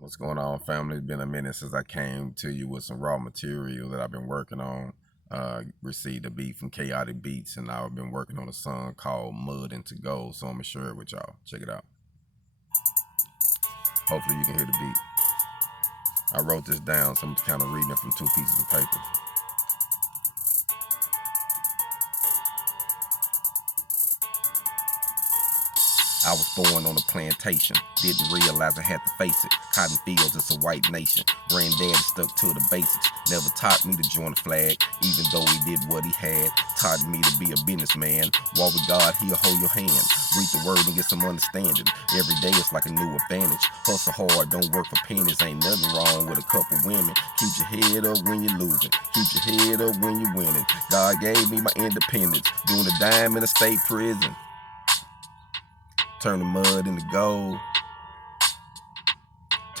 What's going on, family? It's been a minute since I came to you with some raw material that I've been working on. Received a beat from Chaotic Beats, and I've been working on a song called Mud into Gold, so I'm gonna share it with y'all. Check it out. Hopefully you can hear the beat. I wrote this down, so I'm kind of reading it from two pieces of paper. I was born on a plantation, didn't realize I had to face it. Cotton fields, it's a white nation. Granddaddy stuck to the basics, never taught me to join the flag, even though he did what he had. Taught me to be a businessman, walk with God, he'll hold your hand. Read the word and get some understanding. Every day it's like a new advantage. Hustle hard, don't work for pennies, ain't nothing wrong with a couple women. Keep your head up when you're losing, keep your head up when you're winning. God gave me my independence, doing a dime in a state prison. Turning mud into gold.